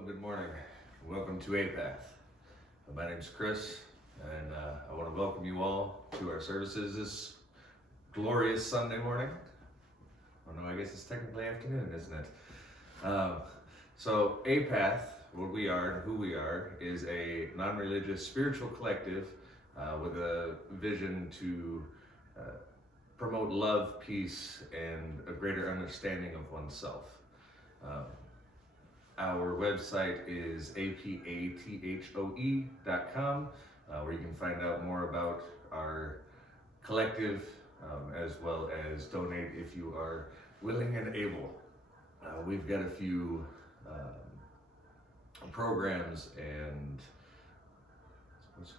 Well, good morning. Welcome to APATH. My name's Chris, and I want to welcome you all to our services this glorious Sunday morning. Oh no, I guess it's technically afternoon, isn't it? So APATH, what we are and who we are, is a non-religious spiritual collective with a vision to promote love, peace, and a greater understanding of oneself. Our website is apathoe.com, where you can find out more about our collective, as well as donate if you are willing and able. We've got a few programs and what's the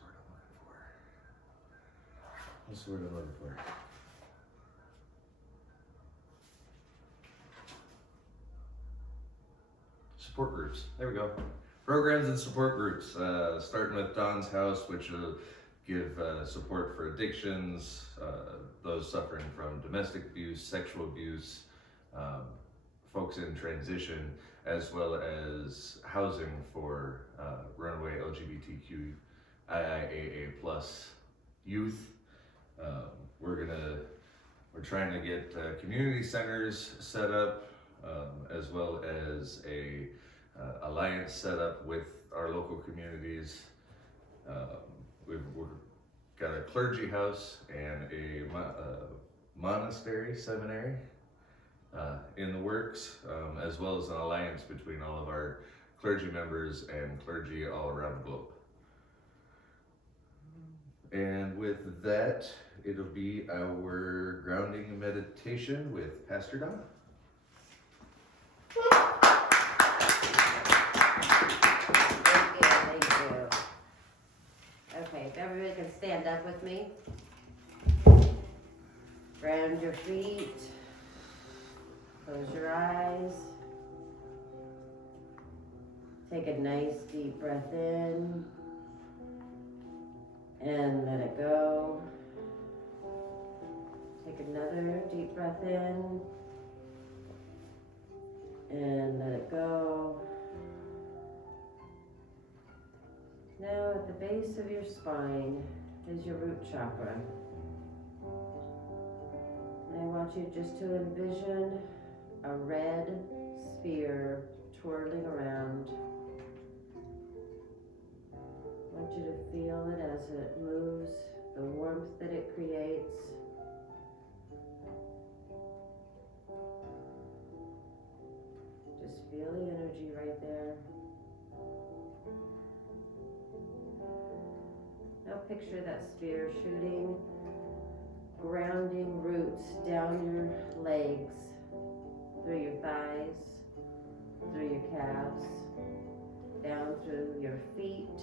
word I'm looking for? Support groups. There we go. Programs and support groups. Starting with Dawn's House, which will give support for addictions, those suffering from domestic abuse, sexual abuse, folks in transition, as well as housing for runaway LGBTQ IIAA plus youth. We're trying to get community centers set up, as well as a alliance set up with our local communities. We've got a clergy house and a monastery, seminary in the works, as well as an alliance between all of our clergy members and clergy all around the globe. And with that, it'll be our grounding meditation with Pastor Don. Thank you. Okay, if everybody can stand up with me. Ground your feet. Close your eyes. Take a nice deep breath in. And let it go. Take another deep breath in. And let it go. Now at the base of your spine is your root chakra. And I want you just to envision a red sphere twirling around. I want you to feel it as it moves, the warmth that it creates. Just feel the energy right there. Now picture that sphere shooting grounding roots down your legs, through your thighs, through your calves, down through your feet,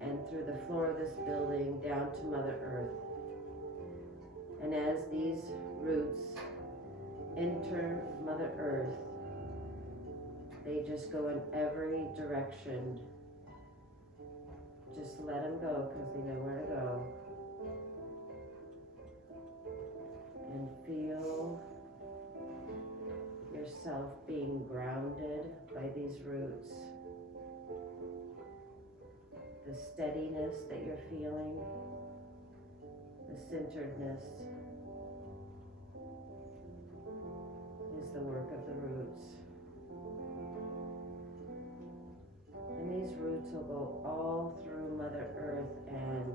and through the floor of this building down to Mother Earth. And as these roots enter Mother Earth, they just go in every direction. Just let them go because they know where to go. And feel yourself being grounded by these roots. The steadiness that you're feeling, the centeredness, is the work of the roots. And these roots will go all through Mother Earth and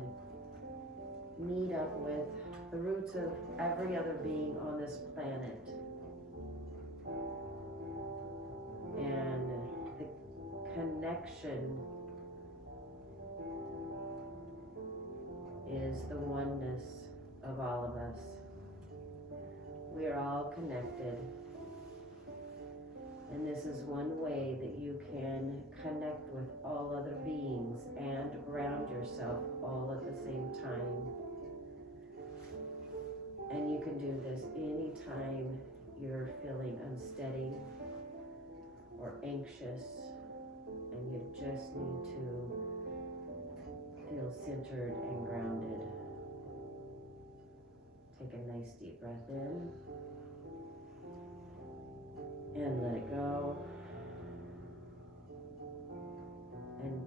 meet up with the roots of every other being on this planet. And the connection is the oneness of all of us. We are all connected. And this is one way that you can connect with all other beings and ground yourself all at the same time. And you can do this anytime you're feeling unsteady or anxious, and you just need to feel centered and grounded. Take a nice deep breath in and let it go.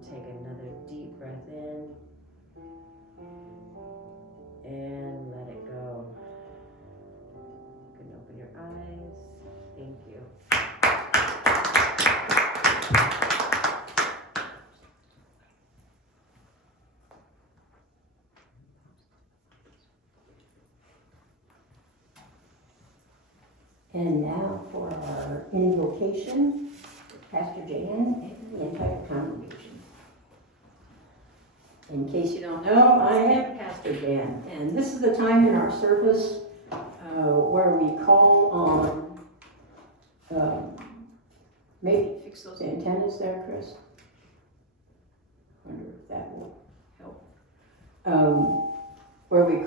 take another deep breath in and let it go. You can open your eyes. Thank you. And now for our invocation, Pastor Jan and the entire congregation. In case you don't know, I am Pastor Jan, and this is the time in our service where we call on, maybe fix those antennas there, Chris. Wonder if that will help. Where we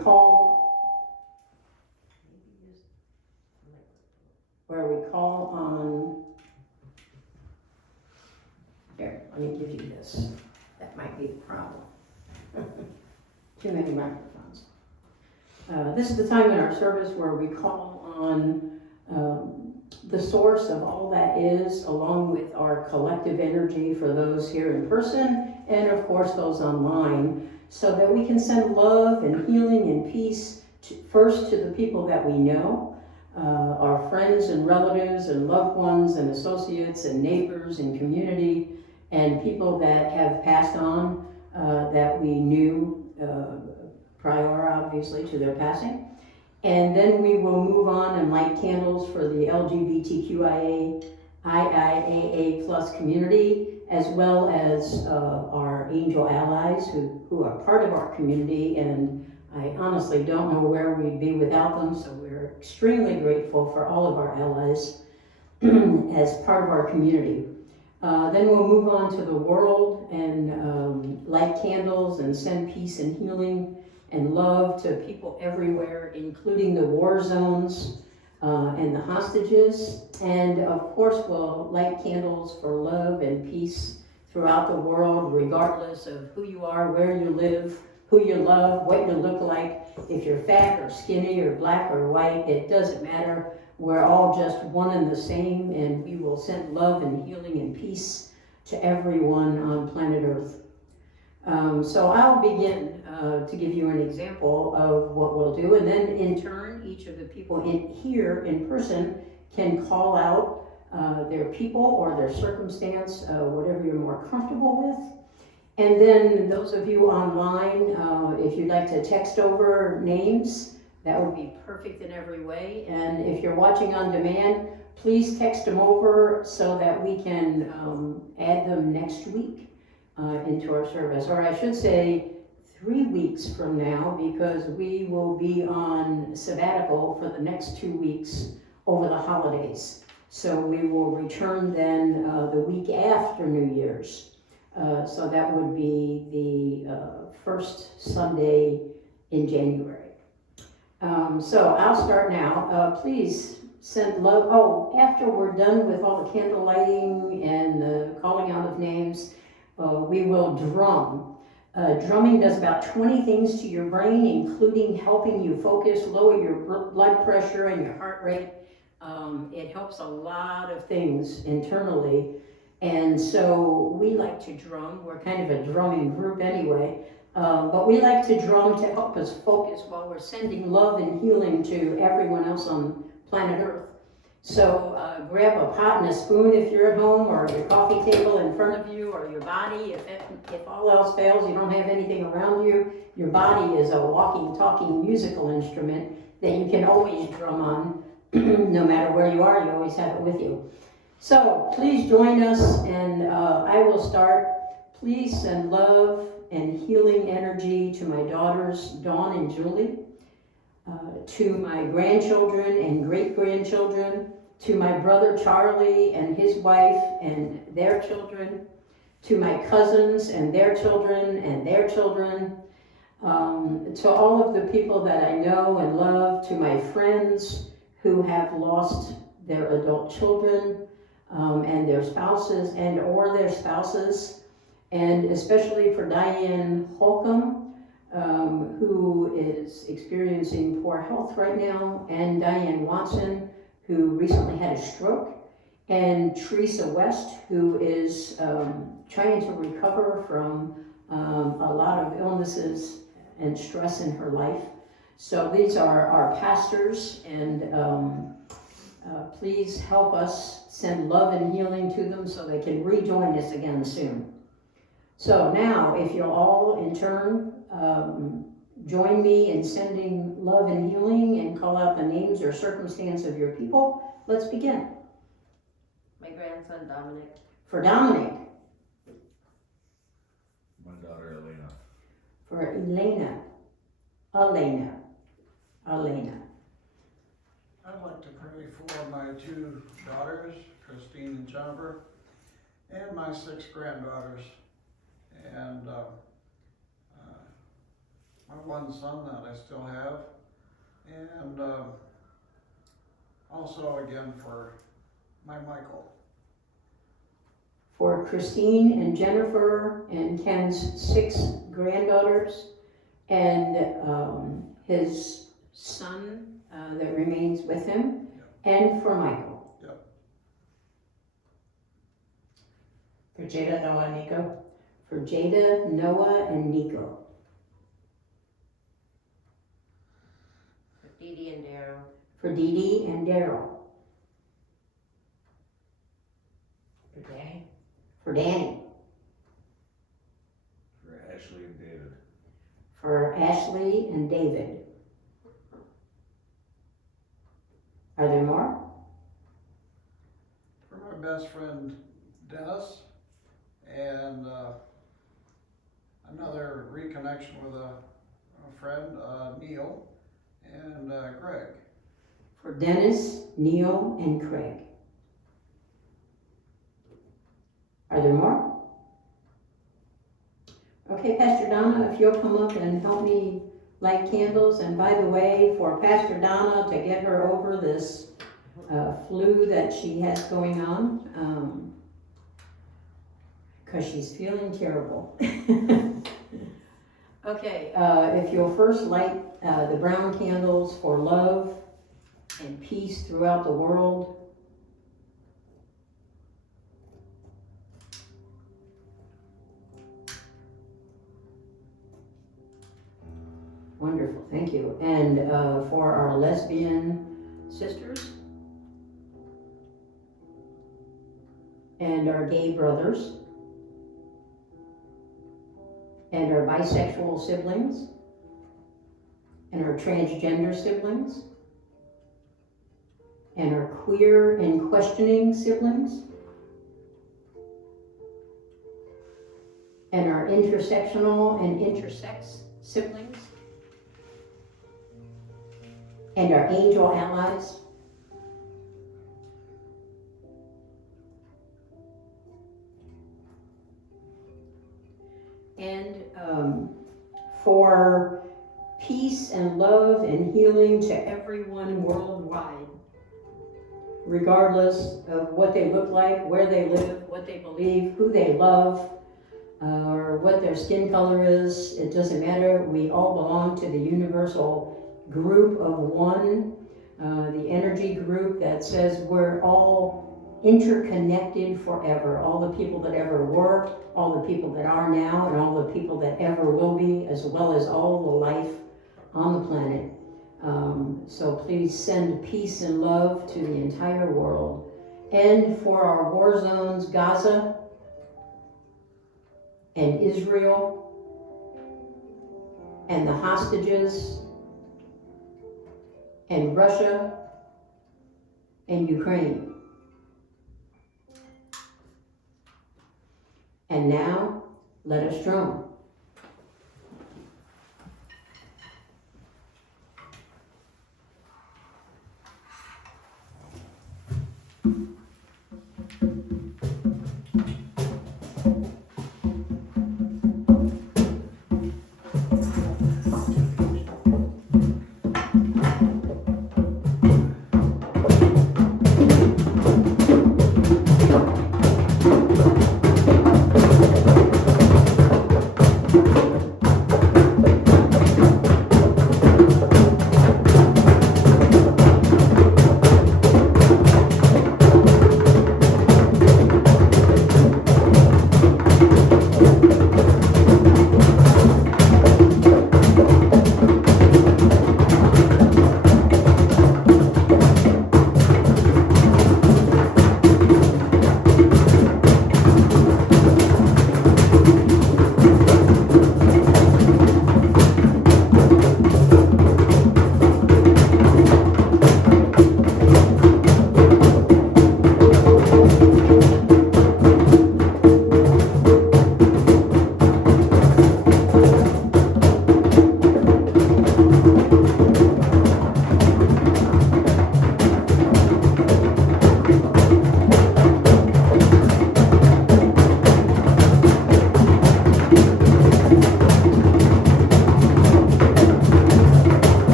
call on, here, let me give you this. That might be the problem. Too many microphones. This is the time in our service where we call on the source of all that is, along with our collective energy for those here in person and of course those online, so that we can send love and healing and peace first to the people that we know, our friends and relatives and loved ones and associates and neighbors and community and people that have passed on that we knew prior, obviously, to their passing. And then we will move on and light candles for the LGBTQIA IIAA plus community, as well as our angel allies who are part of our community, and I honestly don't know where we'd be without them, so we're extremely grateful for all of our allies as part of our community. Then we'll move on to the world and light candles and send peace and healing and love to people everywhere, including the war zones and the hostages. And of course, we'll light candles for love and peace throughout the world, regardless of who you are, where you live, who you love, what you look like. If you're fat or skinny or black or white, it doesn't matter. We're all just one and the same, and we will send love and healing and peace to everyone on planet Earth. So I'll begin to give you an example of what we'll do, and then in turn, each of the people here in person can call out their people or their circumstance, whatever you're more comfortable with. And then those of you online, if you'd like to text over names, that would be perfect in every way. And if you're watching on demand, please text them over so that we can add them next week into our service. Or I should say 3 weeks from now, because we will be on sabbatical for the next 2 weeks over the holidays. So we will return then the week after New Year's. So that would be the first Sunday in January. So I'll start now. Please send love. Oh, after we're done with all the candle lighting and the calling out of names, we will drum. Drumming does about 20 things to your brain, including helping you focus, lower your blood pressure and your heart rate. It helps a lot of things internally. And so we like to drum. We're kind of a drumming group anyway. But we like to drum to help us focus while we're sending love and healing to everyone else on planet Earth. So grab a pot and a spoon if you're at home, or your coffee table in front of you, or your body. If all else fails, you don't have anything around you, your body is a walking, talking musical instrument that you can always drum on. No matter where you are, you always have it with you. So please join us, and I will start. Please send love and healing energy to my daughters, Dawn and Julie, to my grandchildren and great-grandchildren, to my brother Charlie and his wife and their children, to my cousins and their children and their children, to all of the people that I know and love, to my friends who have lost their adult children and their spouses or their spouses, and especially for Diane Holcomb, who is experiencing poor health right now, and Diane Watson, who recently had a stroke, and Teresa West, who is trying to recover from a lot of illnesses and stress in her life. So these are our pastors, and please help us send love and healing to them so they can rejoin us again soon. So now, if you'll all in turn join me in sending love and healing and call out the names or circumstance of your people, let's begin. My grandson Dominic. For Dominic. My daughter Elena. For Elena. Elena. I'd like to pray for my 2 daughters, Christine and Jennifer, and my 6 granddaughters, and my 1 son that I still have, and also again for my Michael. For Christine and Jennifer and Ken's 6 granddaughters and his son that remains with him, and for Michael. Yep. For Jada, Noah, and Nico. For Jada, Noah, and Nico. For Dee Dee and Daryl. For Dee Dee and Daryl. For Danny. For Danny. For Ashley and David. For Ashley and David. Are there more? For my best friend Dennis, and another reconnection with a friend, Neil, and Greg. For Dennis, Neil, and Craig. Are there more? Okay, Pastor Donna, if you'll come up and help me light candles. And by the way, for Pastor Donna to get her over this flu that she has going on, because she's feeling terrible. Okay, if you'll first light the brown candles for love and peace throughout the world. Wonderful, thank you. And for our lesbian sisters and our gay brothers and our bisexual siblings and our transgender siblings and our queer and questioning siblings and our intersectional and intersex siblings and our angel allies. And for peace and love and healing to everyone worldwide, regardless of what they look like, where they live, what they believe, who they love, or what their skin color is. It doesn't matter. We all belong to the universal group of one, the energy group that says we're all interconnected forever. All the people that ever were, all the people that are now, and all the people that ever will be, as well as all the life on the planet. So please send peace and love to the entire world. And for our war zones, Gaza and Israel and the hostages and Russia and Ukraine. And now, let us drum.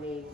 need.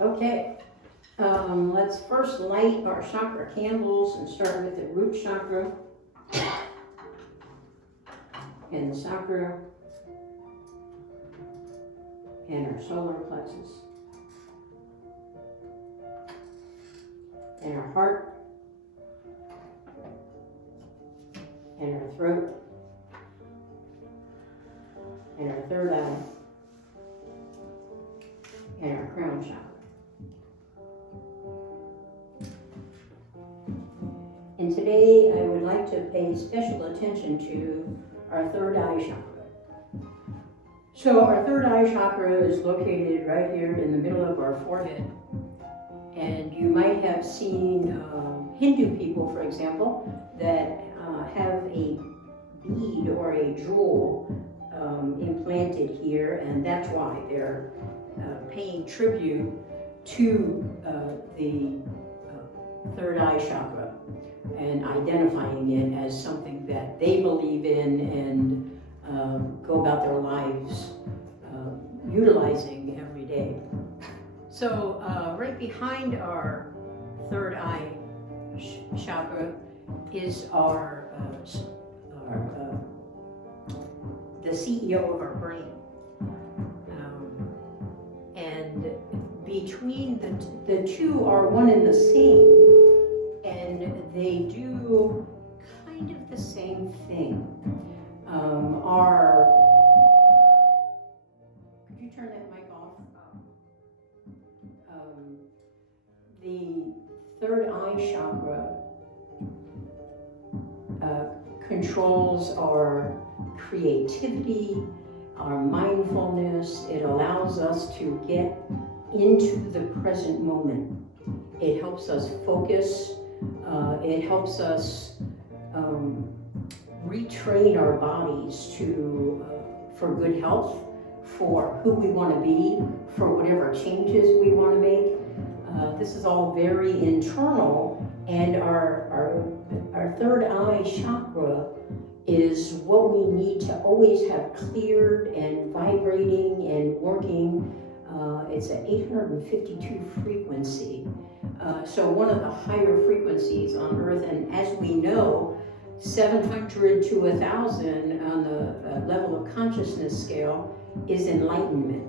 Okay, let's first light our chakra candles and start with the root chakra and the sacra and our solar plexus and our heart and our throat and our third eye and our crown chakra. And today I would like to pay special attention to our third eye chakra. So our third eye chakra is located right here in the middle of our forehead. And you might have seen Hindu people, for example, that have a bead or a jewel implanted here, and that's why they're paying tribute to the third eye chakra and identifying it as something that they believe in and go about their lives utilizing every day. So right behind our third eye chakra is the CEO of our brain. And between the two are one and the same, and they do kind of the same thing. thing. Could you turn that mic off? The third eye chakra controls our creativity, our mindfulness. It allows us to get into the present moment. It helps us focus. It helps us retrain our bodies for good health, for who we want to be, for whatever changes we want to make. This is all very internal, and our third eye chakra is what we need to always have cleared and vibrating and working. It's an 852 frequency. So one of the higher frequencies on Earth, and as we know, 700 to 1,000 on the level of consciousness scale is enlightenment.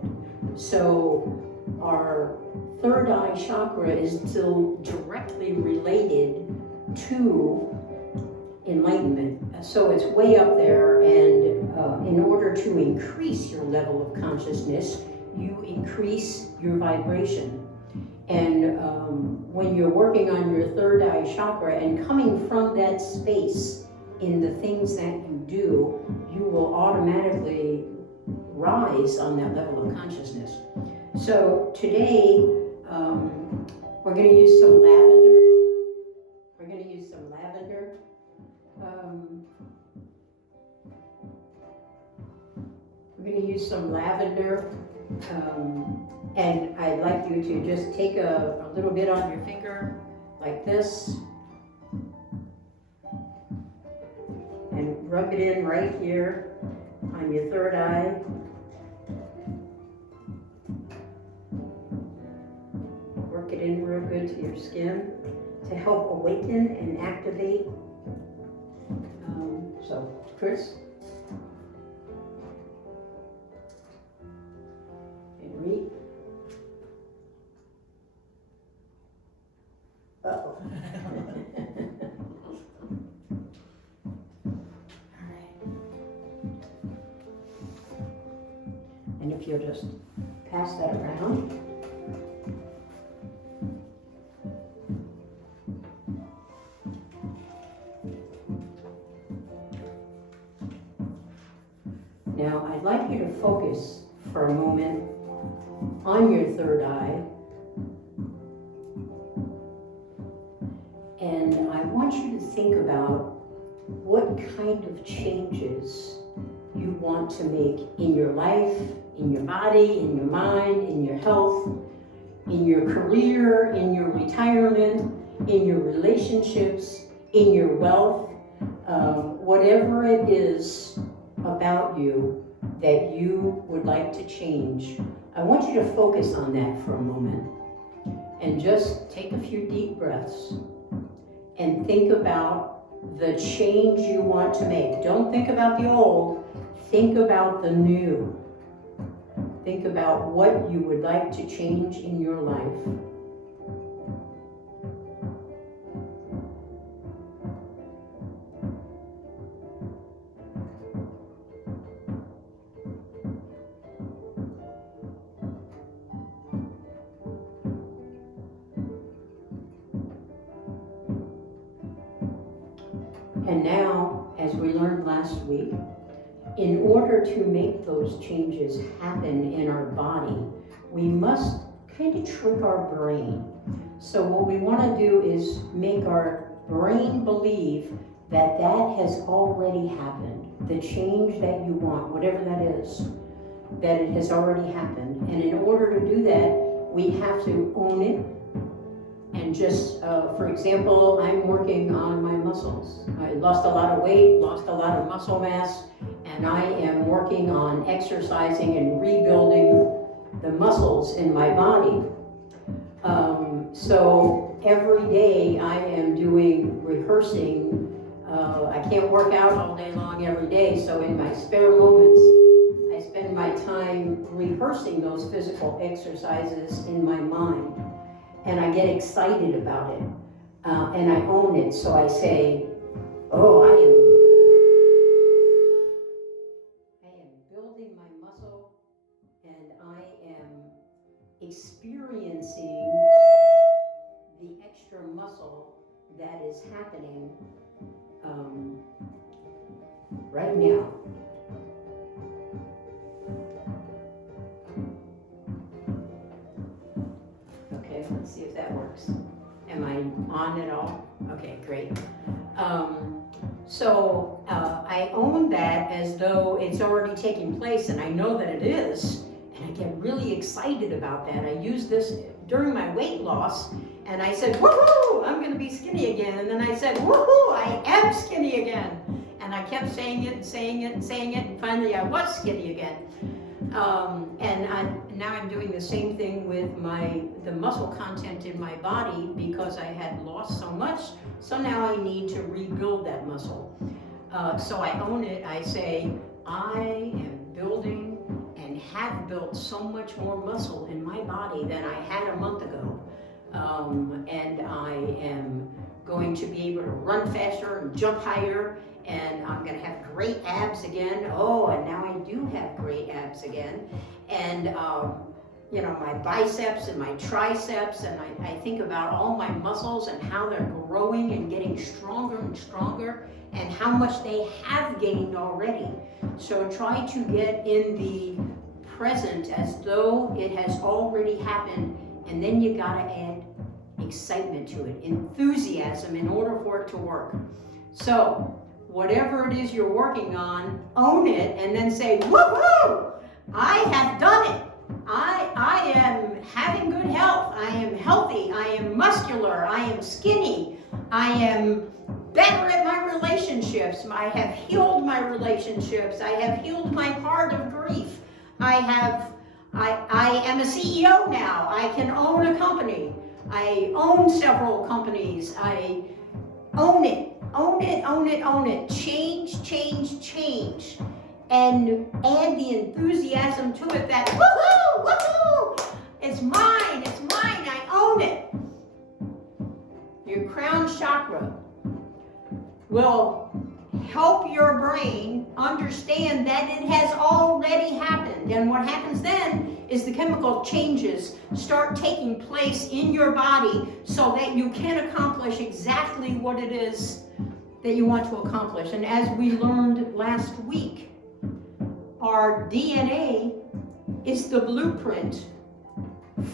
So our third eye chakra is still directly related to enlightenment. So it's way up there, and in order to increase your level of consciousness, you increase your vibration. And when you're working on your third eye chakra and coming from that space in the things that you do, you will automatically rise on that level of consciousness. So today, we're going to use some lavender. We're going to use some lavender. And I'd like you to just take a little bit on your finger, like this, and rub it in right here on your third eye. Work it in real good to your skin to help awaken and activate. So, Chris? And Reed? Uh-oh. And if you'll just pass that around. Now, I'd like you to focus for a moment on your third eye. And I want you to think about what kind of changes you want to make in your life, in your body, in your mind, in your health, in your career, in your retirement, in your relationships, in your wealth, whatever it is about you that you would like to change. I want you to focus on that for a moment and just take a few deep breaths and think about the change you want to make. Don't think about the old, think about the new. Think about what you would like to change in your life. And now, as we learned last week, in order to make those changes happen in our body, we must kind of trick our brain. So what we want to do is make our brain believe that that has already happened. The change that you want, whatever that is, that it has already happened. And in order to do that, we have to own it. And just, for example, I'm working on my muscles. I lost a lot of weight, lost a lot of muscle mass, and I am working on exercising and rebuilding the muscles in my body. So every day I am rehearsing. I can't work out all day long every day, so in my spare moments, I spend my time rehearsing those physical exercises in my mind. And I get excited about it, and I own it. So I say, oh, happening right now. Okay, let's see if that works. Am I on at all? Okay, great. So I own that as though it's already taking place, and I know that it is, and I get really excited about that. I use this during my weight loss, and I said, woohoo, I'm gonna be skinny again. And then I said, woohoo, I am skinny again. And I kept saying it and saying it and saying it, and finally I was skinny again. Now I'm doing the same thing with the muscle content in my body because I had lost so much. So now I need to rebuild that muscle. So I own it. I say, I am building and have built so much more muscle in my body than I had a month ago. And I am going to be able to run faster and jump higher, and I'm going to have great abs again. Oh, and now I do have great abs again. And, you know, my biceps and my triceps, and I think about all my muscles and how they're growing and getting stronger and stronger, and how much they have gained already. So try to get in the present as though it has already happened, and then you gotta add excitement to it, enthusiasm, in order for it to work. So whatever it is you're working on, own it, and then say, woohoo, I have done it. I am having good health. I am healthy. I am muscular. I am skinny. I am better at my relationships. I have healed my relationships. I have healed my part of grief. I am a CEO now. I can own a company. I own several companies. I own it. Own it, own it, own it. Change, change, change. And add the enthusiasm to it that, woohoo, woohoo, it's mine, I own it. Your crown chakra will help your brain understand that it has already happened. And what happens then is the chemical changes start taking place in your body so that you can accomplish exactly what it is that you want to accomplish. And as we learned last week, our DNA is the blueprint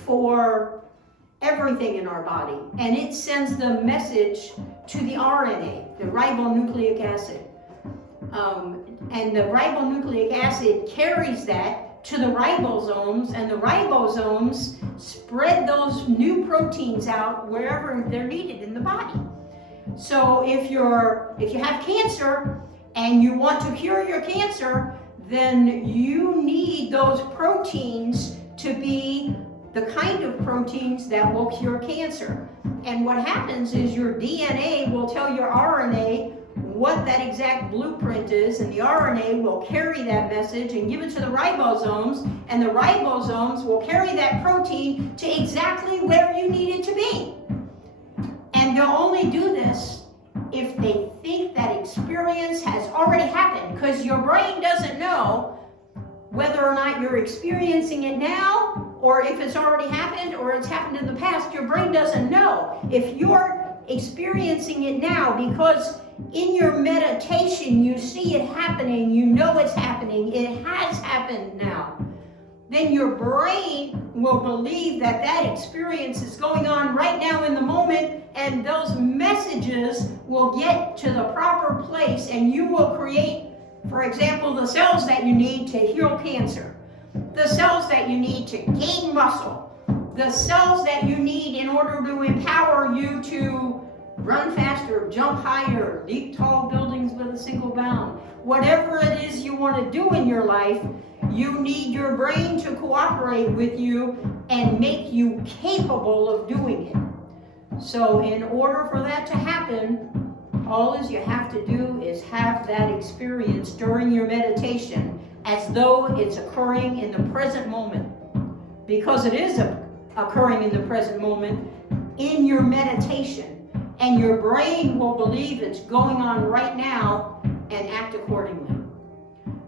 for everything in our body, and it sends the message to the RNA, the ribonucleic acid. And the ribonucleic acid carries that to the ribosomes, and the ribosomes spread those new proteins out wherever they're needed in the body. So if you have cancer and you want to cure your cancer, then you need those proteins to be the kind of proteins that will cure cancer. And what happens is your DNA will tell your RNA what that exact blueprint is, and the RNA will carry that message and give it to the ribosomes, and the ribosomes will carry that protein to exactly where you need it to be. And they'll only do this if they think that experience has already happened, because your brain doesn't know whether or not you're experiencing it now, or if it's already happened, or it's happened in the past. Your brain doesn't know. If you're experiencing it now because in your meditation you see it happening, you know it's happening, it has happened now, then your brain will believe that that experience is going on right now in the moment, and those messages will get to the proper place, and you will create, for example, the cells that you need to heal cancer, the cells that you need to gain muscle, the cells that you need in order to empower you to run faster, jump higher, leap tall buildings with a single bound. Whatever it is you want to do in your life, you need your brain to cooperate with you and make you capable of doing it. So in order for that to happen, all is you have to do is have that experience during your meditation as though it's occurring in the present moment. Because it is occurring in the present moment in your meditation. And your brain will believe it's going on right now and act accordingly.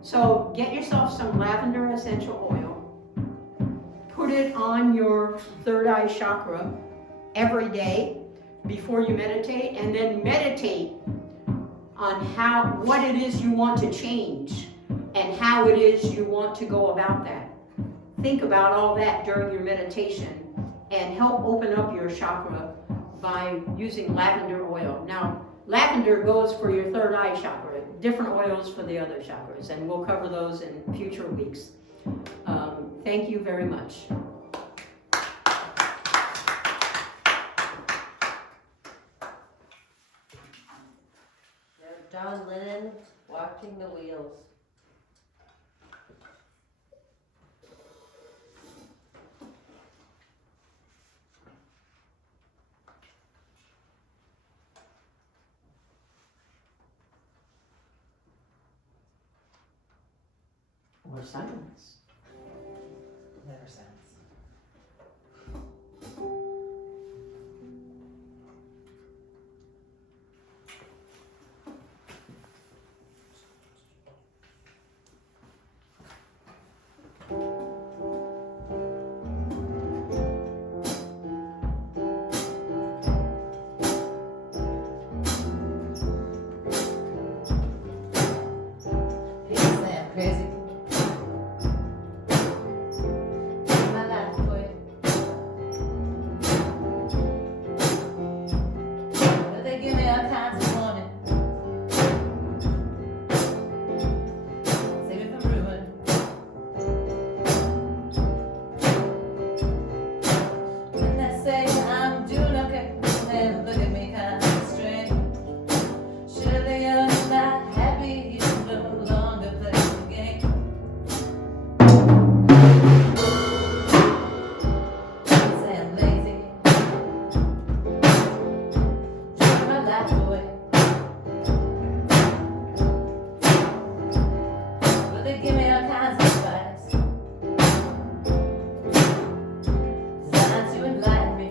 So get yourself some lavender essential oil. Put it on your third eye chakra every day. before you meditate, and then meditate on what it is you want to change and how it is you want to go about that. Think about all that during your meditation and help open up your chakra by using lavender oil. Now, lavender goes for your third eye chakra, different oils for the other chakras, and we'll cover those in future weeks. Thank you very much. There's John Lennon watching the wheels. Or silence. Never sounds. People say I'm crazy. My life for you. But they give me all kinds of warning. Save me from ruin. And they say I'm doing okay. They look at me kind of strange. Sure they are not happy. You no longer play the game. Say I'm lazy. Take my life away. But they give me all kinds of advice designed to enlighten me.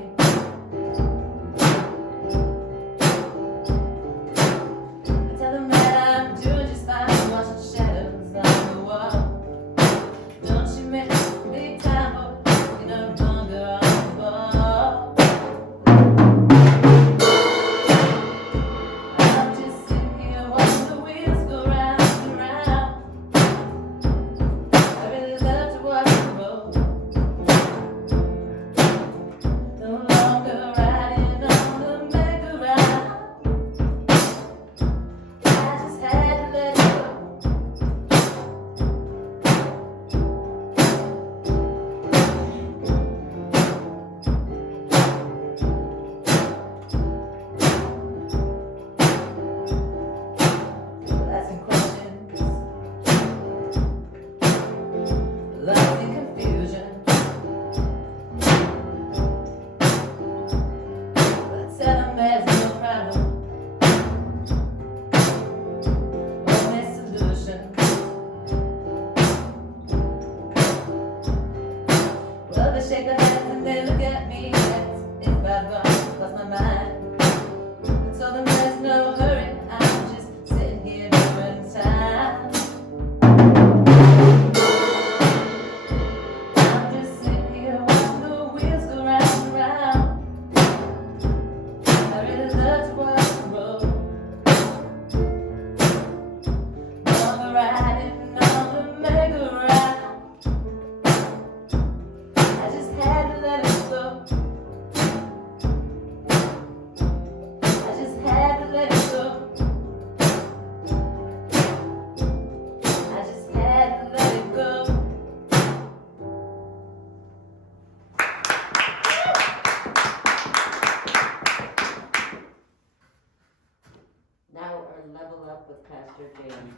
I tell them that I'm doing just fine, watching shadows on the wall. Don't you make me time, oh, you're no longer on the ball. I'm just sitting here watching the wheels go round and round. I really love to watch them roll. No longer riding on the merry-go-round. I just had to let it go. Asking questions, lost in confusion. But I tell them there's no problem, only solution. Well, they shake their heads and they look at me as if I've lost my mind. I told them there's no hurry, I'm just sitting here doing time. I'm just sitting here watching the wheels go round and round. I really love to watch them roll. On the riding on the merry-go-round. I just had to let it flow. I just had to let it go. I just had to let it go. Now our level up with Pastor James.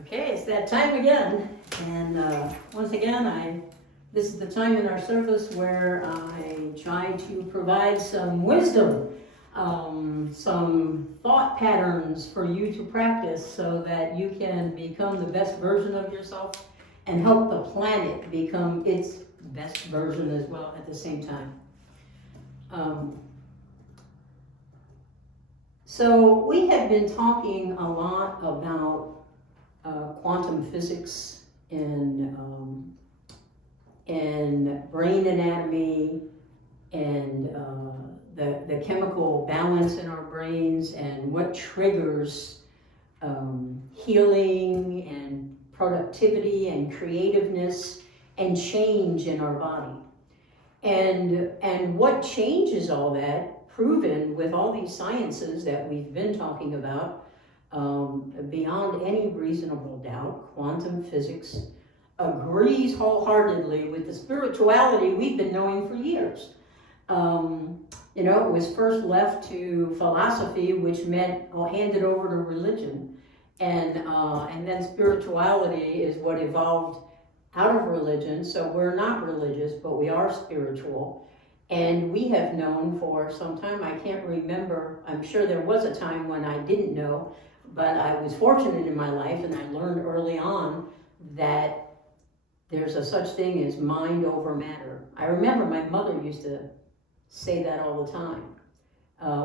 Okay, it's that time again. And once again, this is the time in our service where I try to provide some wisdom, some thought patterns for you to practice so that you can become the best version of yourself and help the planet become its best version as well at the same time. So we have been talking a lot about quantum physics and brain anatomy and the chemical balance in our brains and what triggers healing and productivity and creativeness and change in our body. And what changes all that, proven with all these sciences that we've been talking about, beyond any reasonable doubt, quantum physics agrees wholeheartedly with the spirituality we've been knowing for years. You know, it was first left to philosophy, which meant handed over to religion. And then spirituality is what evolved out of religion. So we're not religious, but we are spiritual. And we have known for some time, I can't remember, I'm sure there was a time when I didn't know, but I was fortunate in my life and I learned early on that there's a such thing as mind over matter. I remember my mother used to say that all the time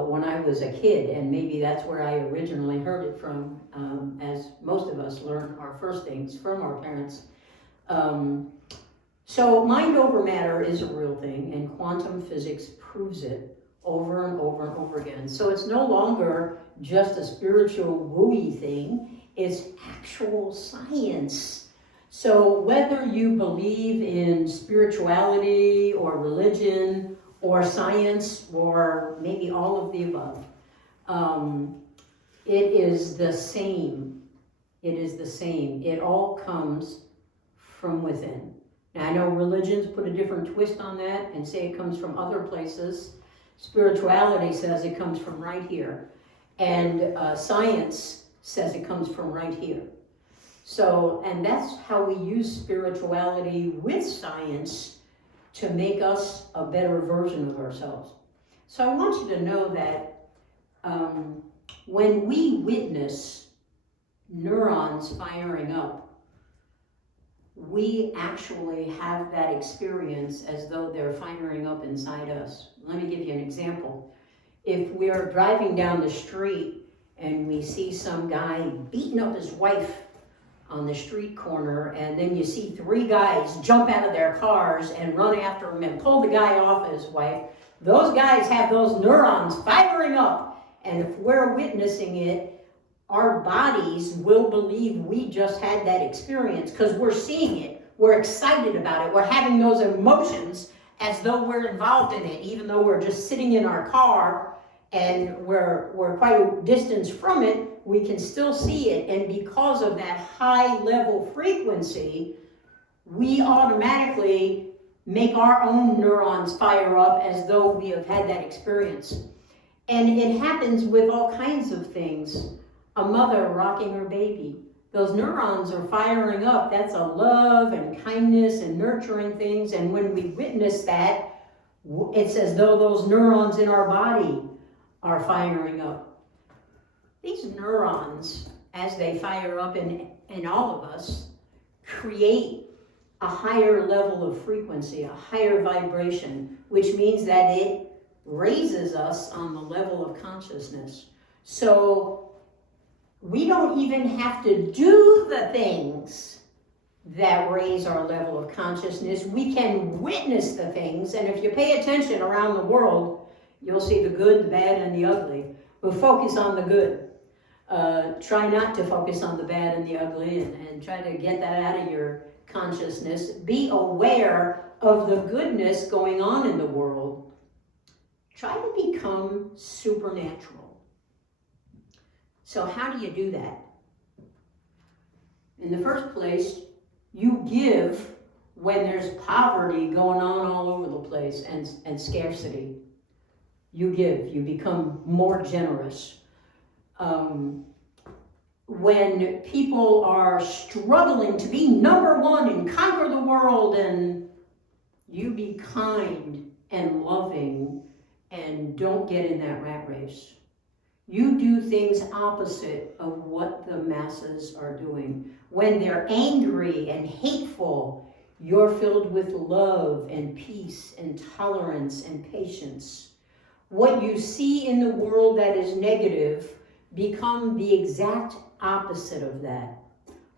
when I was a kid, and maybe that's where I originally heard it from, as most of us learn our first things from our parents. So mind over matter is a real thing, and quantum physics proves it over and over and over again. So it's no longer just a spiritual wooey thing, it's actual science. So whether you believe in spirituality or religion or science or maybe all of the above, it is the same. It is the same. It all comes from within. Now, I know religions put a different twist on that and say it comes from other places. Spirituality says it comes from right here. And science says it comes from right here. So, and that's how we use spirituality with science to make us a better version of ourselves. So I want you to know that when we witness neurons firing up, we actually have that experience as though they're firing up inside us. Let me give you an example. If we're driving down the street and we see some guy beating up his wife on the street corner, and then you see 3 guys jump out of their cars and run after him and pull the guy off his wife, those guys have those neurons firing up. And if we're witnessing it, our bodies will believe we just had that experience because we're seeing it, we're excited about it, we're having those emotions as though we're involved in it, even though we're just sitting in our car and we're quite a distance from it, we can still see it. And because of that high level frequency, we automatically make our own neurons fire up as though we have had that experience. And it happens with all kinds of things. A mother rocking her baby. Those neurons are firing up. That's a love and kindness and nurturing things. And when we witness that, it's as though those neurons in our body are firing up. These neurons, as they fire up in all of us, create a higher level of frequency, a higher vibration, which means that it raises us on the level of consciousness. So we don't even have to do the things that raise our level of consciousness. We can witness the things, and if you pay attention around the world, you'll see the good, the bad, and the ugly. But focus on the good. Try not to focus on the bad and the ugly, and try to get that out of your consciousness. Be aware of the goodness going on in the world. Try to become supernatural. So how do you do that? In the first place, you give when there's poverty going on all over the place and scarcity. You give, you become more generous. When people are struggling to be number one and conquer the world, and you be kind and loving and don't get in that rat race. You do things opposite of what the masses are doing. When they're angry and hateful, you're filled with love and peace and tolerance and patience. what you see in the world that is negative, become the exact opposite of that.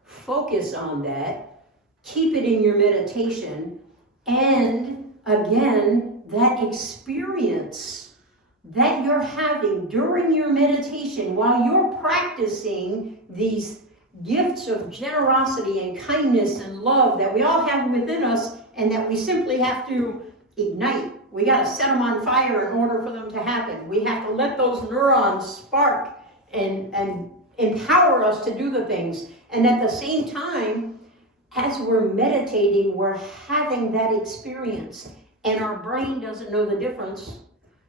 Focus on that, keep it in your meditation, and again, that experience that you're having during your meditation while you're practicing these gifts of generosity and kindness and love that we all have within us and that we simply have to ignite. We got to set them on fire in order for them to happen. We have to let those neurons spark and empower us to do the things. And at the same time, as we're meditating, we're having that experience, and our brain doesn't know the difference.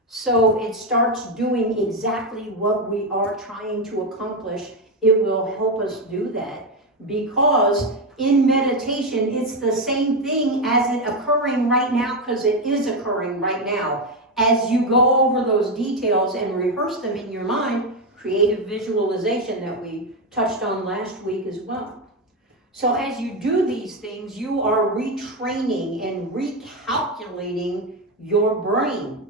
So it starts doing exactly what we are trying to accomplish. It will help us do that because in meditation, it's the same thing as it occurring right now, because it is occurring right now. As you go over those details and rehearse them in your mind, creative visualization that we touched on last week as well. So as you do these things, you are retraining and recalculating your brain.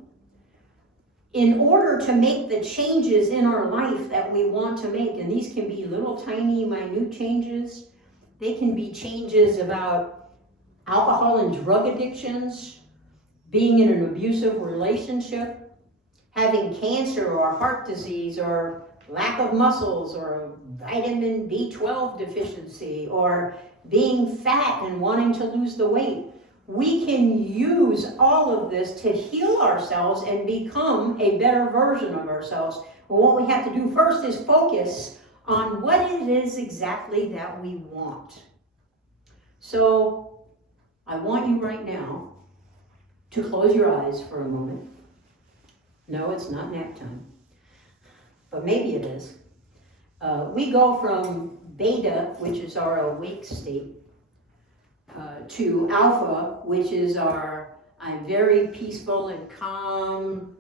In order to make the changes in our life that we want to make, and these can be little tiny minute changes, they can be changes about alcohol and drug addictions, being in an abusive relationship, having cancer or heart disease or lack of muscles or vitamin B12 deficiency or being fat and wanting to lose the weight. We can use all of this to heal ourselves and become a better version of ourselves. But what we have to do first is focus on what it is exactly that we want. So I want you right now to close your eyes for a moment. No, it's not nap time, but maybe it is. We go from beta, which is our awake state, to alpha, which is our I'm very peaceful and calm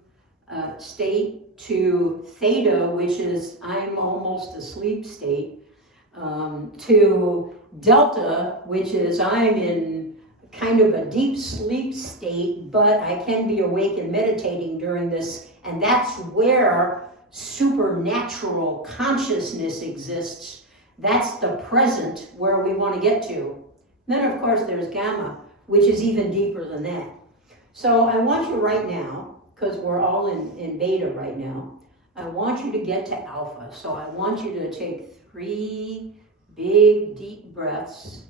state, to theta, which is I'm almost asleep state, to delta, which is I'm in kind of a deep sleep state, but I can be awake and meditating during this, and that's where supernatural consciousness exists. That's the present where we want to get to. Then of course there's gamma, which is even deeper than that. So I want you right now, because we're all in beta right now, I want you to get to alpha. So I want you to take 3 big deep breaths,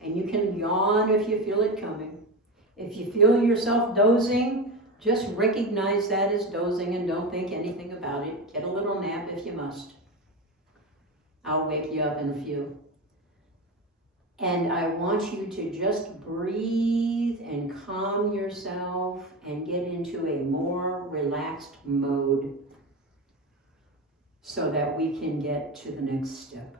and you can yawn if you feel it coming. If you feel yourself dozing, just recognize that as dozing and don't think anything about it. Get a little nap if you must. I'll wake you up in a few. And I want you to just breathe and calm yourself and get into a more relaxed mode so that we can get to the next step.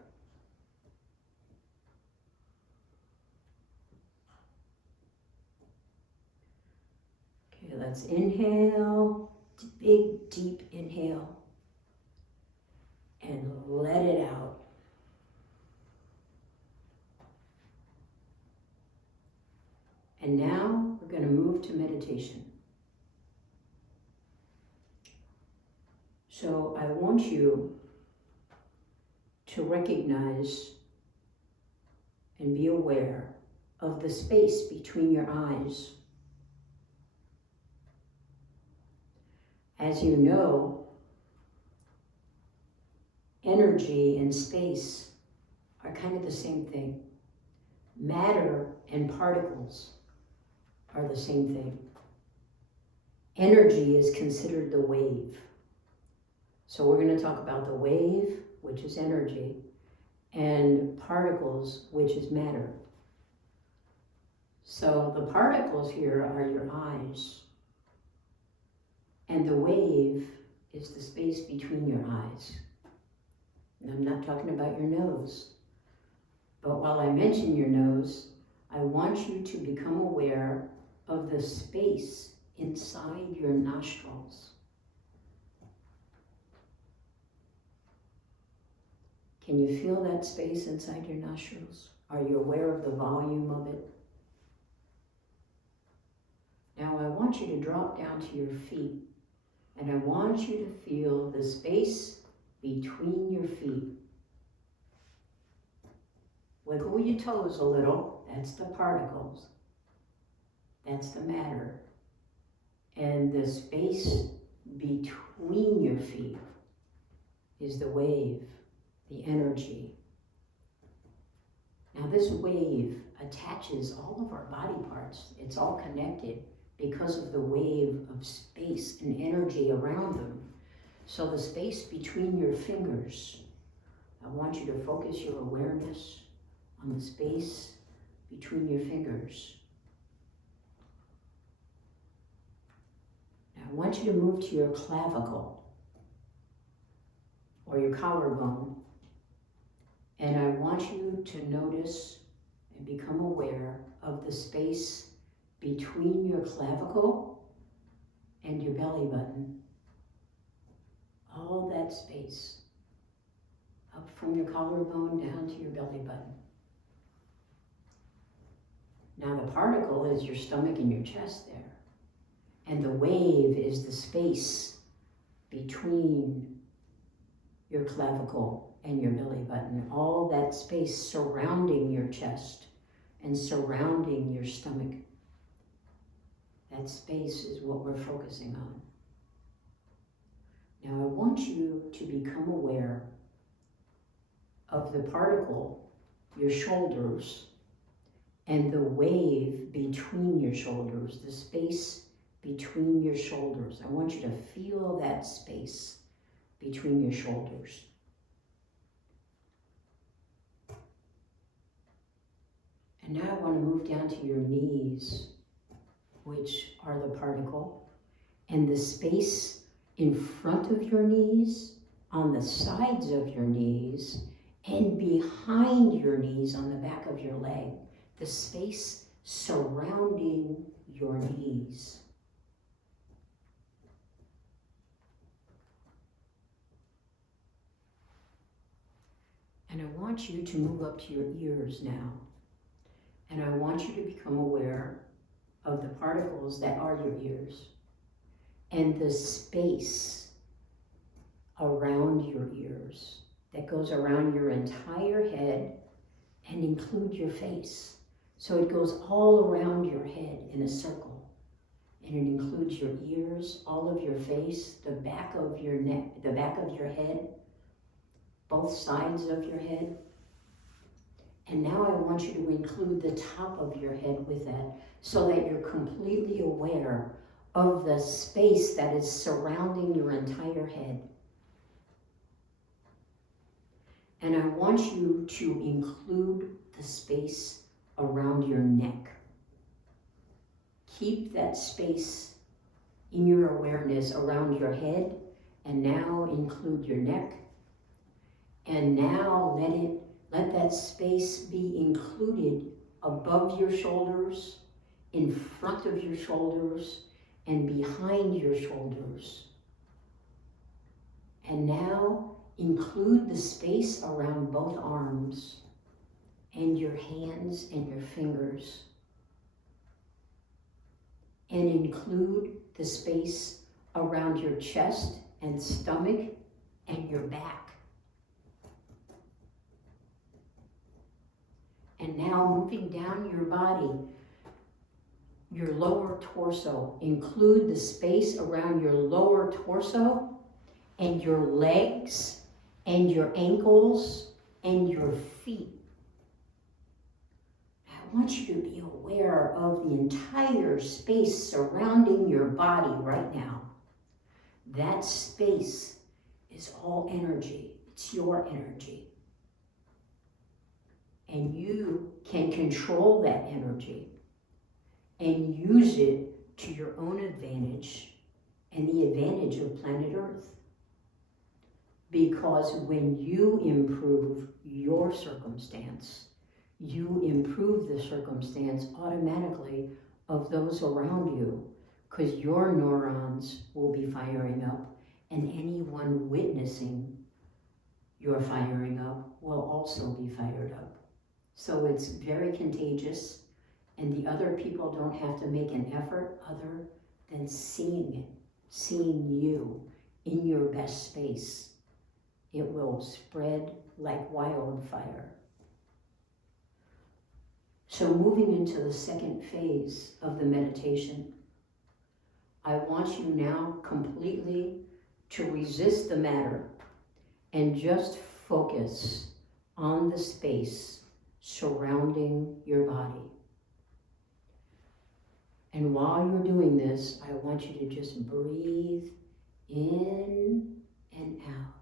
Okay, let's inhale, big deep inhale, and let it out. And now we're going to move to meditation. So I want you to recognize and be aware of the space between your eyes. As you know, energy and space are kind of the same thing. Matter and particles are the same thing. Energy is considered the wave. So we're going to talk about the wave, which is energy, and particles, which is matter. So the particles here are your eyes, and the wave is the space between your eyes. And I'm not talking about your nose, but while I mention your nose, I want you to become aware of the space inside your nostrils. Can you feel that space inside your nostrils? Are you aware of the volume of it? Now I want you to drop down to your feet, and I want you to feel the space between your feet. Wiggle your toes a little, that's the particles. That's the matter. And the space between your feet is the wave, the energy. Now this wave attaches all of our body parts. It's all connected because of the wave of space and energy around them. So the space between your fingers, I want you to focus your awareness on the space between your fingers. Now I want you to move to your clavicle or your collarbone, and I want you to notice and become aware of the space between your clavicle and your belly button. All that space, up from your collarbone down to your belly button. Now the particle is your stomach and your chest there. And the wave is the space between your clavicle and your belly button. All that space surrounding your chest and surrounding your stomach. That space is what we're focusing on. Now I want you to become aware of the particle, your shoulders, and the wave between your shoulders, the space between your shoulders. I want you to feel that space between your shoulders. And now I want to move down to your knees, which are the particle, and the space in front of your knees, on the sides of your knees, and behind your knees on the back of your leg. The space surrounding your knees. And I want you to move up to your ears now. And I want you to become aware of the particles that are your ears and the space around your ears that goes around your entire head and include your face. So it goes all around your head in a circle, and it includes your ears, all of your face, the back of your neck, the back of your head, both sides of your head. And now I want you to include the top of your head with that, so that you're completely aware of the space that is surrounding your entire head. And I want you to include the space around your neck. Keep that space in your awareness around your head, and now include your neck. And now let that space be included above your shoulders, in front of your shoulders, and behind your shoulders. And now include the space around both arms and your hands and your fingers. And include the space around your chest and stomach and your back. And now moving down your body, your lower torso. Include the space around your lower torso and your legs and your ankles and your feet. I want you to be aware of the entire space surrounding your body right now. That space is all energy. It's your energy. And you can control that energy and use it to your own advantage and the advantage of planet Earth. Because when you improve your circumstance, you improve the circumstance automatically of those around you, because your neurons will be firing up, and anyone witnessing your firing up will also be fired up. So it's very contagious, and the other people don't have to make an effort other than seeing it, seeing you in your best space. It will spread like wildfire. So moving into the second phase of the meditation, I want you now completely to resist the matter and just focus on the space surrounding your body. And while you're doing this, I want you to just breathe in and out.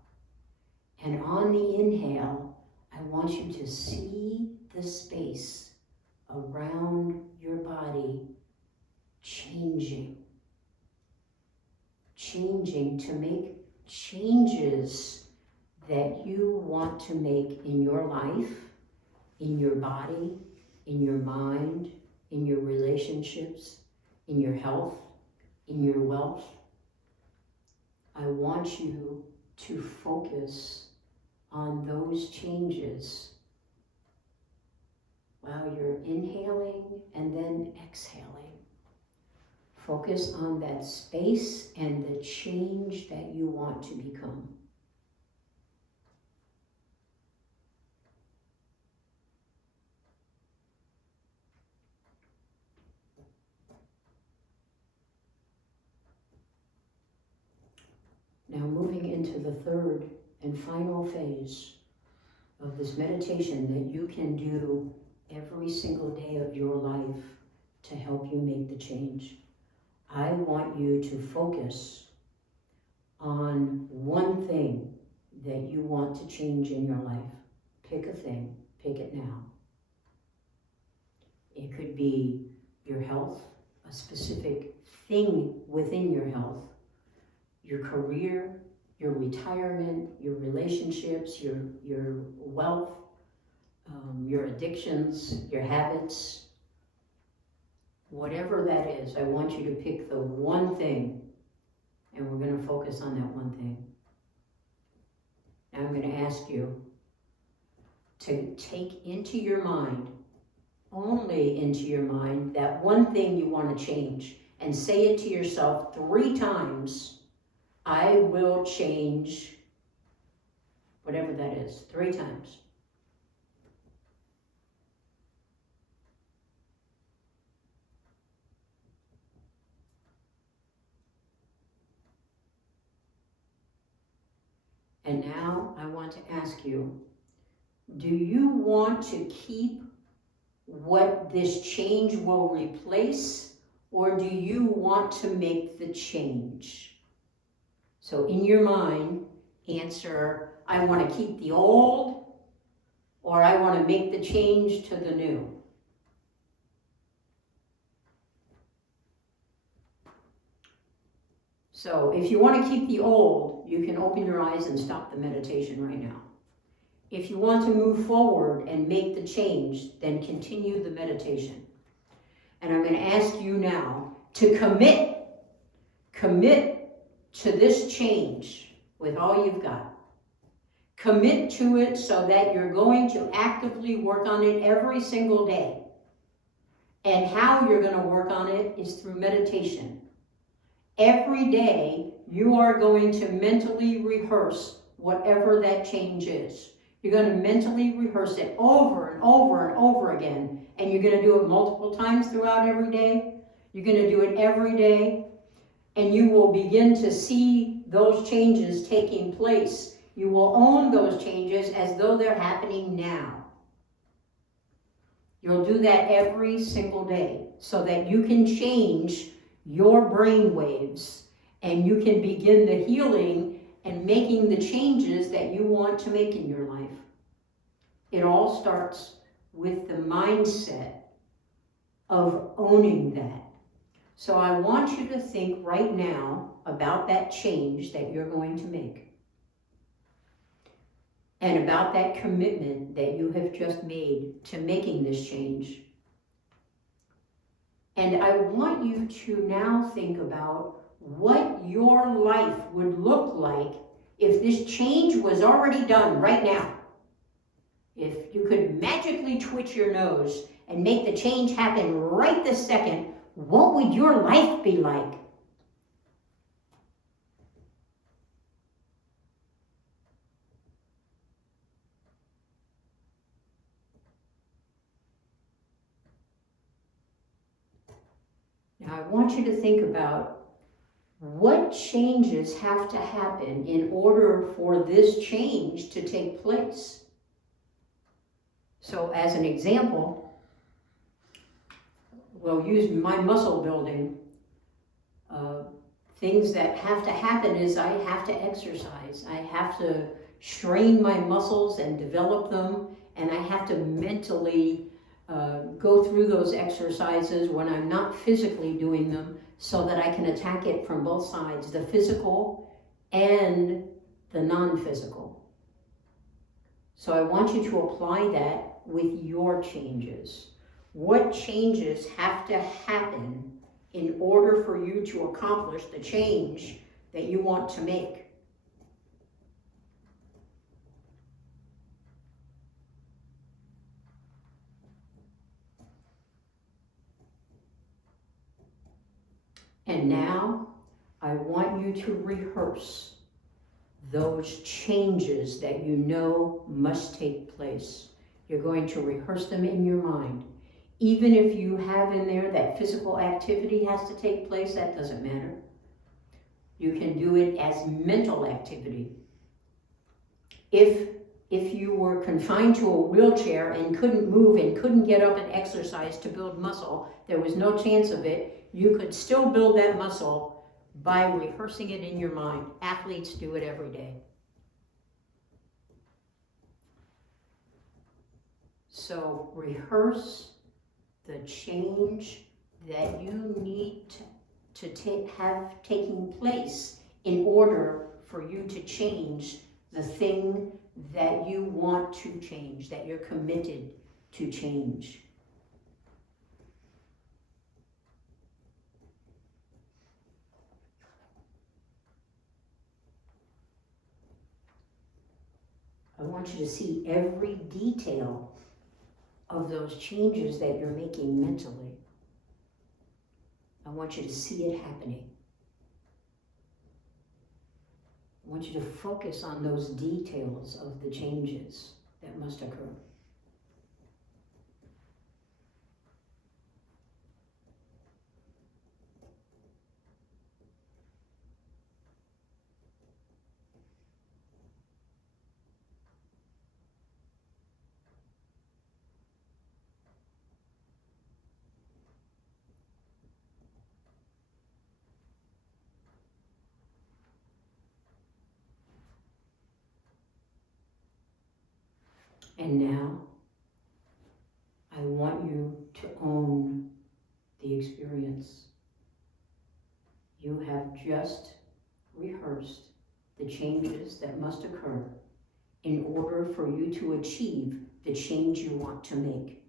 And on the inhale, I want you to see the space around your body changing to make changes that you want to make in your life, in your body, in your mind, in your relationships, in your health, in your wealth. I want you to focus on those changes while you're inhaling and then exhaling. Focus on that space and the change that you want to become. Now moving into the third and final phase of this meditation that you can do every single day of your life to help you make the change. I want you to focus on one thing that you want to change in your life. Pick a thing, pick it now. It could be your health, a specific thing within your health, your career, your retirement, your relationships, your wealth, your addictions, your habits. Whatever that is, I want you to pick the one thing, and we're going to focus on that one thing. Now I'm going to ask you to take into your mind, only into your mind, that one thing you want to change, and say it to yourself 3 times. I will change, whatever that is, 3 times. And now I want to ask you, do you want to keep what this change will replace, or do you want to make the change? So in your mind, answer, I want to keep the old, or I want to make the change to the new. So if you want to keep the old, you can open your eyes and stop the meditation right now. If you want to move forward and make the change, then continue the meditation. And I'm going to ask you now to commit to this change with all you've got. Commit to it so that you're going to actively work on it every single day. And how you're going to work on it is through meditation. Every day, you are going to mentally rehearse whatever that change is. You're going to mentally rehearse it over and over and over again. And you're going to do it multiple times throughout every day. You're going to do it every day. And you will begin to see those changes taking place. You will own those changes as though they're happening now. You'll do that every single day so that you can change your brain waves and you can begin the healing and making the changes that you want to make in your life. It all starts with the mindset of owning that. So I want you to think right now about that change that you're going to make and about that commitment that you have just made to making this change. And I want you to now think about what your life would look like if this change was already done right now. If you could magically twitch your nose and make the change happen right this second, what would your life be like? Now I want you to think about what changes have to happen in order for this change to take place. So as an example, we'll use my muscle building. Things that have to happen is I have to exercise. I have to strain my muscles and develop them, and I have to mentally go through those exercises when I'm not physically doing them so that I can attack it from both sides, the physical and the non-physical. So I want you to apply that with your changes. What changes have to happen in order for you to accomplish the change that you want to make? And now, I want you to rehearse those changes that you know must take place. You're going to rehearse them in your mind. Even if you have in there that physical activity has to take place, that doesn't matter. You can do it as mental activity. If you were confined to a wheelchair and couldn't move and couldn't get up and exercise to build muscle, there was no chance of it, you could still build that muscle by rehearsing it in your mind. Athletes do it every day. So rehearse the change that you need to have taking place in order for you to change the thing that you want to change, that you're committed to change. I want you to see every detail of those changes that you're making mentally. I want you to see it happening. I want you to focus on those details of the changes that must occur. And now, I want you to own the experience. You have just rehearsed the changes that must occur in order for you to achieve the change you want to make.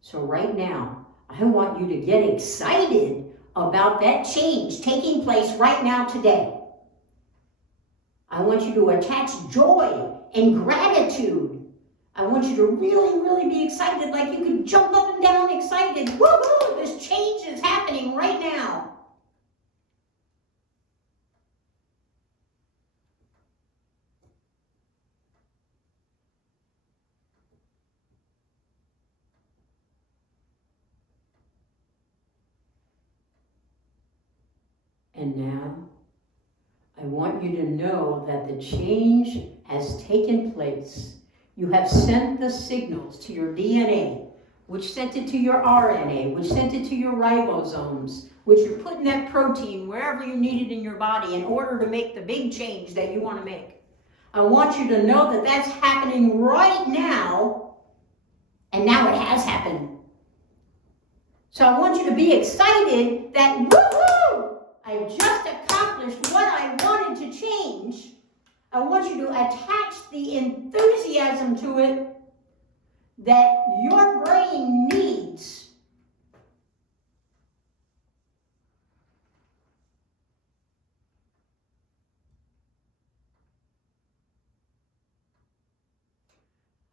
So right now, I want you to get excited about that change taking place right now today. I want you to attach joy and gratitude. I want you to really, really be excited, like you can jump up and down excited. Woohoo! This change is happening right now. And now, I want you to know that the change has taken place. You have sent the signals to your DNA, which sent it to your RNA, which sent it to your ribosomes, which are putting that protein wherever you need it in your body in order to make the big change that you want to make. I want you to know that that's happening right now, and now it has happened. So I want you to be excited that, woohoo! I just accomplished what I wanted to change. I want you to attach the enthusiasm to it that your brain needs.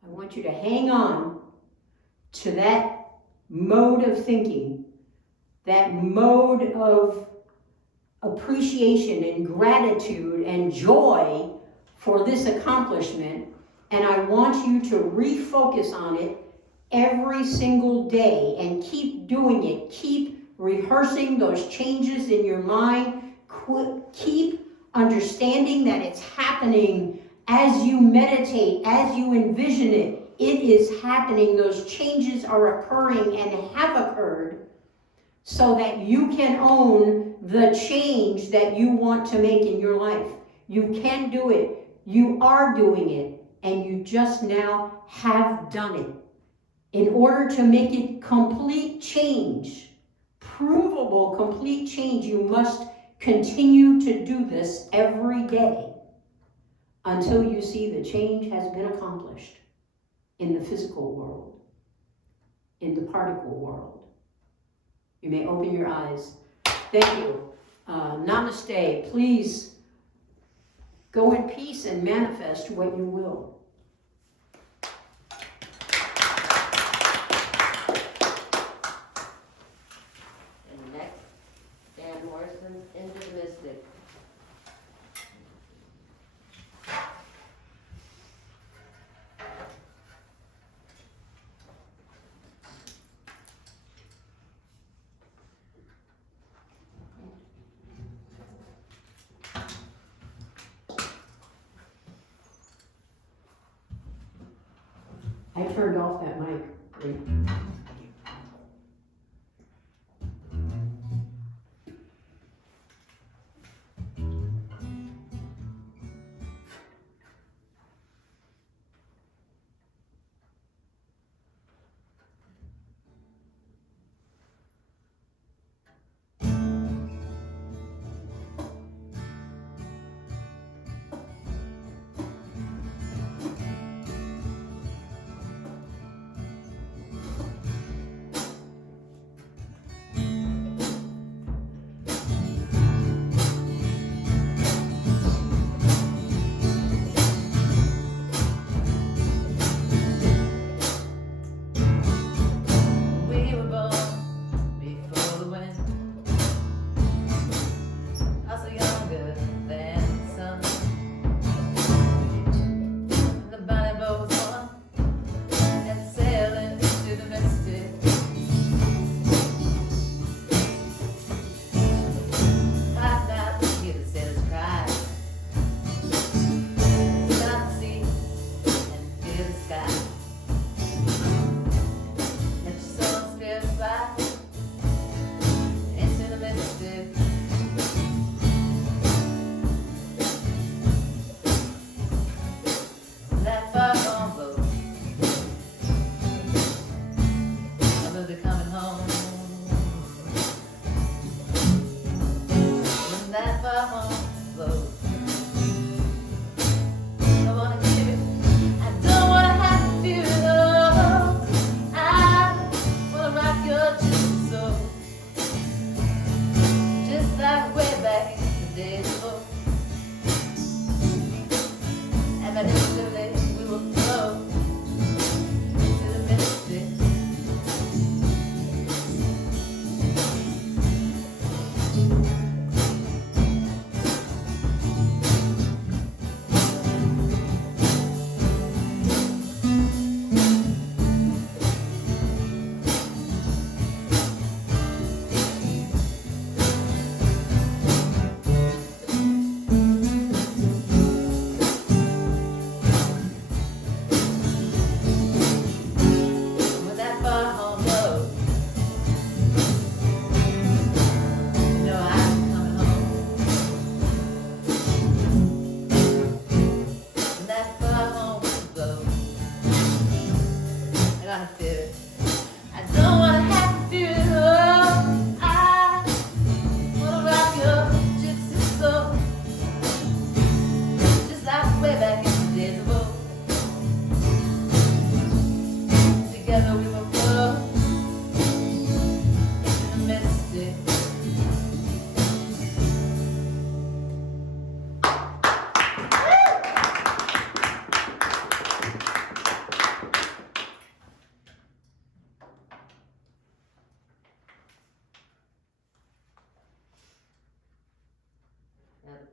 I want want you to hang on to that mode of thinking, that mode of appreciation and gratitude and joy for this accomplishment, and I want you to refocus on it every single day and keep doing it. Keep rehearsing those changes in your mind. Keep understanding that it's happening as you meditate, as you envision it. It is happening. Those changes are occurring and have occurred so that you can own the change that you want to make in your life. You can do it. You are doing it. And you just now have done it. In order to make it complete change, provable complete change, you must continue to do this every day until you see the change has been accomplished in the physical world, in the particle world. You may open your eyes. Thank you. Namaste. Please go in peace and manifest what you will. And next, Dan Morrison into the Mystic. I turned off that mic.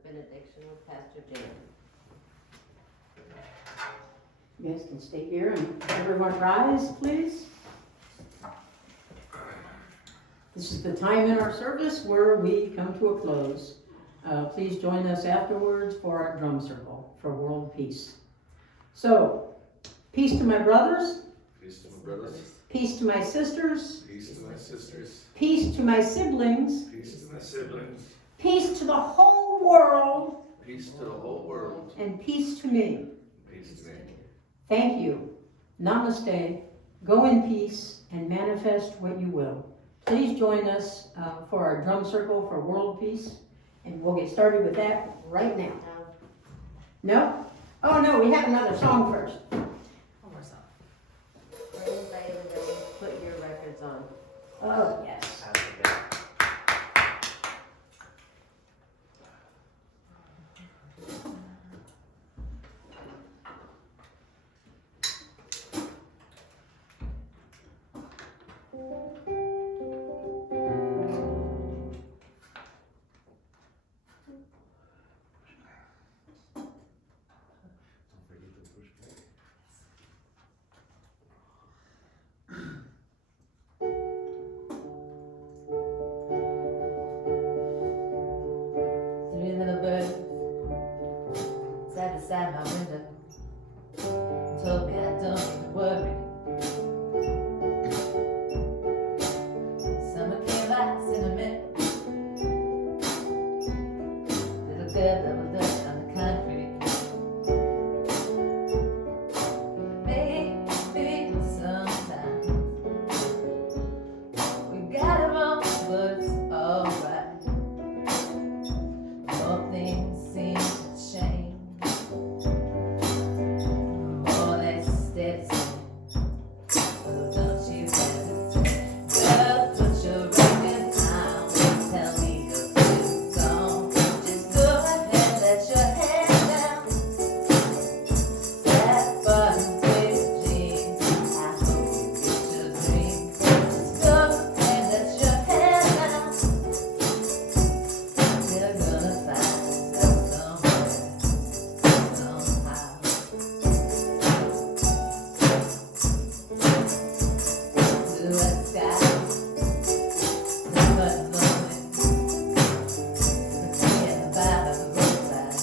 benediction with Pastor Jan. You guys can stay here and everyone rise, please. This is the time in our service where we come to a close. Please join us afterwards for our drum circle for world peace. So, peace to my brothers, Peace to my brothers. peace to my sisters, Peace to my sisters. peace to my siblings, Peace to my siblings. peace to the whole world, Peace to the whole world. and peace to me. Peace to me. Thank you. Namaste. Go in peace and manifest what you will. Please join us for our drum circle for world peace, and we'll get started with that right now. No? Oh no, we have another song first. One more song. For anybody that doesn't put your records on. Oh, yes. Three little birds sat beside my window, told me I don't need to worry. Summer came last in a minute. Little girl that was dust on the concrete. Maybe sometimes we got it wrong, but it's alright. More things seem to change. More they stay the same. So don't you hesitate. Girl, put your record down. Tell me your favorite song. Just go ahead, let your head down. That button with jeans. I hope you get your dream. Just go ahead, let your head down. You're gonna find yourself somewhere, somehow. To a sky, the button blowing, the tree at the bottom of the roadside.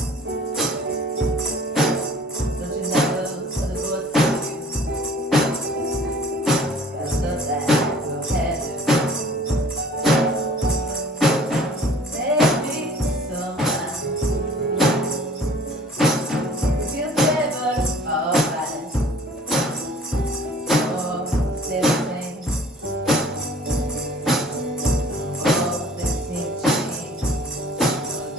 Don't you know those other boys tell you? Gotta love that little hairdo. Maybe sometimes it feels bad, but it's alright. Oh, stay the same. Oh, things seem to change.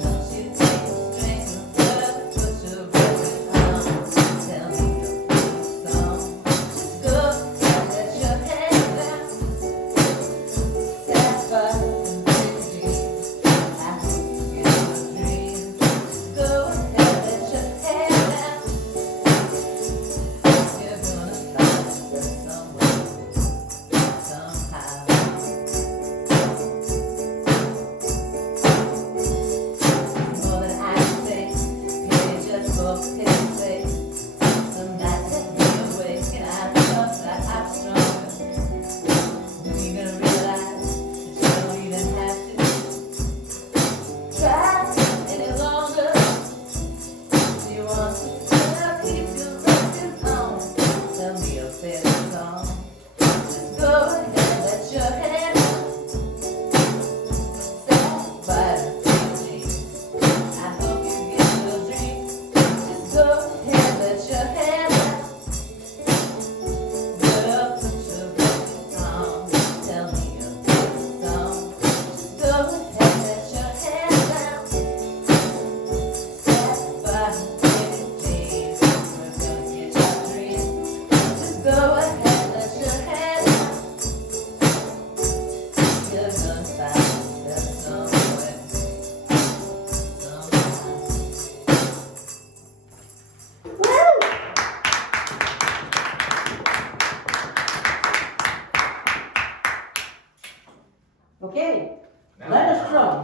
Don't you take a string of love, put your record on. Tell me your favorite song. Just go and let your head down. Step up and take a dream. I hope you get your dream. Just go ahead, let your head down. You're gonna find yourself somewhere, somehow. More than I can say, pity just for pity's sake. Some nights that me awake and I thought that I'm stronger. When you gonna realize that you don't even have to try any longer? Do you want to keep your records on? Tell me your favorite song. Just go ahead, let your head down. Sad by the dream. I hope you get your dream. Just go ahead, let your head down. Girl, put your records on. Tell me your favorite song. Just go ahead, let your head down. Sad by the dream. We're gonna get your dream. Just go ahead, let your head down. You're gonna find yourself somewhere, somehow. Okay, let us drum.